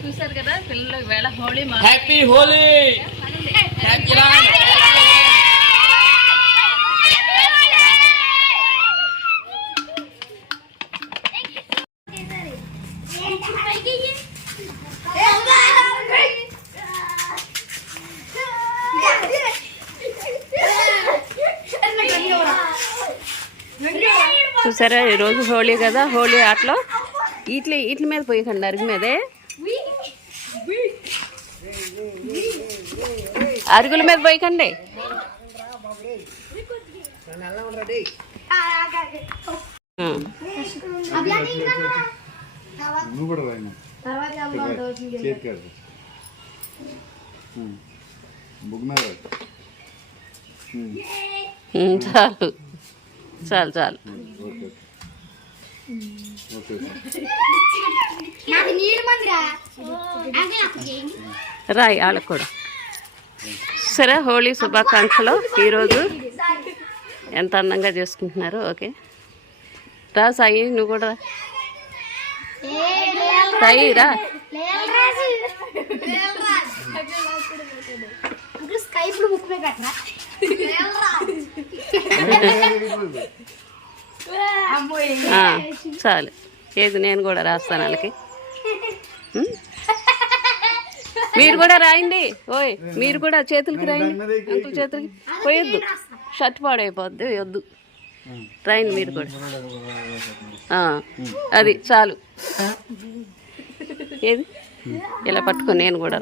చూసారు కదా పిల్లలు వేళ హోళీ మా హ్యాపీ హోలీ హ్యాపీ చూసారా ఈరోజు హోలీ కదా? హోలీ ఆటలో? ఇట్ల ఇట్ల మీద పోయకండి అరుగు మీదే. అరుగుల మీద పోయకండి. నువ్వు కూడా రాయి. చాలు చాలు చాలు రాయి వాళ్ళకు కూడా సరే హోలీ శుభాకాంక్షలు. ఈరోజు ఎంత అందంగా చేసుకుంటున్నారు? ఓకే. రా సాయి నువ్వు కూడా. సాయి రా. చాలు. ఏది నేను కూడా రాస్తాను వాళ్ళకి. మీరు కూడా రాయండి. ఓయ్ మీరు కూడా చేతులకి రాయండి. అంకుల్ చేతులకి. పోయొద్దు. షర్ట్ పాడైపోద్ది వద్దు. రాయండి మీరు కూడా. ఆ, అది చాలు. ఏది? ఇలా పట్టుకొని నేను కూడా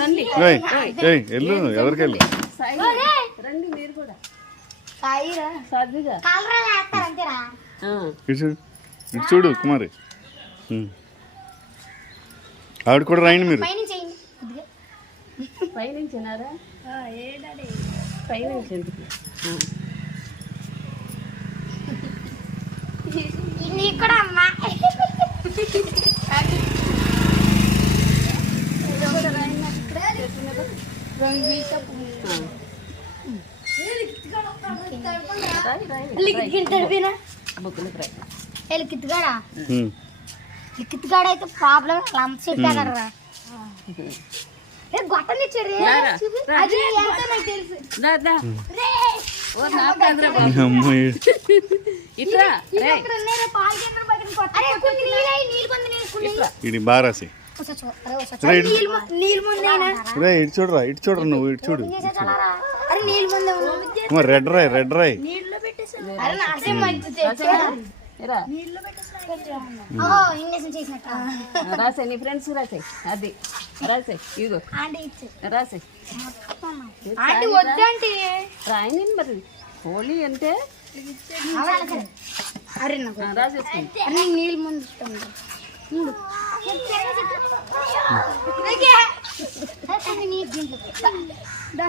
రండి. ఏయ్ ఏయ్ వెళ్ళు ఎవరికి వెళ్ళు రండి మీరు కూడా. ఇటు చూడు కుమారి. ఆవిడ కూడా రాయండి మీరు. పైన చేయండి కొద్దిగా పైనుంచినారా? పైనుంచి కూడా అమ్మా. లిక్కిత్తుగాడ అయితే ప్రాబ్లం లంప్ చెప్పాడరా ఏ గొట్టలు ఇచ్చాడు రే. రారా, చూపి. రా. అది ఎంతో నాకు తెలుసు దా దా రే ఓ నాకు కాదురా బాబు. అమ్మాయి ఇట్రా ఇది రేయ్, అక్కడ ఉన్నారా పాలు కేంద్రం పక్కన కొట్ట అరే కొన్ని నీళ్ళు అయ్యి, నీళ్ళు పొంది నేను కొన్ని ఇట్రా. ఇది బాగా రాసి ఒకసారి చూ- అరే ఒకసారి రే, చూ. ఇటు- నీళ్ళు మొ- నీళ్ళు ముందు అయినా రే ఇటు చూడరా ఇటు చూడరా నువ్వు ఇటు చూడు రెడ్ రాయ్ రెడ్ ఆ, రాసే నీ ఫ్రెండ్స్ రాసే అది రాసే ఇదిగో రాసే రాయని మరి హోలీ అంటే రాసేసుకోండి నీళ్ళు ముందు. దా.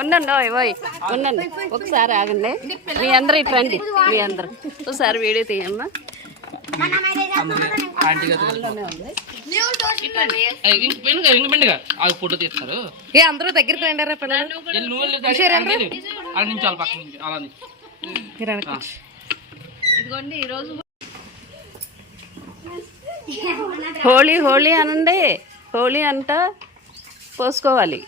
ఉండండి ఓయ్ ఓయ్ ఉండండి ఒకసారి ఆగండి. మీ అందరూ ఇటు రండి. మీ అందరూ. ఒకసారి వీడియో తీయమ్మా. ఇంక పెండుగా ఇంక పెండుగా ఆ ఫోటో తీస్తారు ఏ అందరూ దగ్గరికి రండారా పిల్లలు వెళ్ళి నువ్వు వెళ్ళి దాడి- అంతే. అలా నుంచి వాళ్ళ పక్క నుంచి అలా నుంచి ఇదిగోండి ఈరోజు హోలీ హోలీ అనండి హోలీ అంట పోసుకోవాలి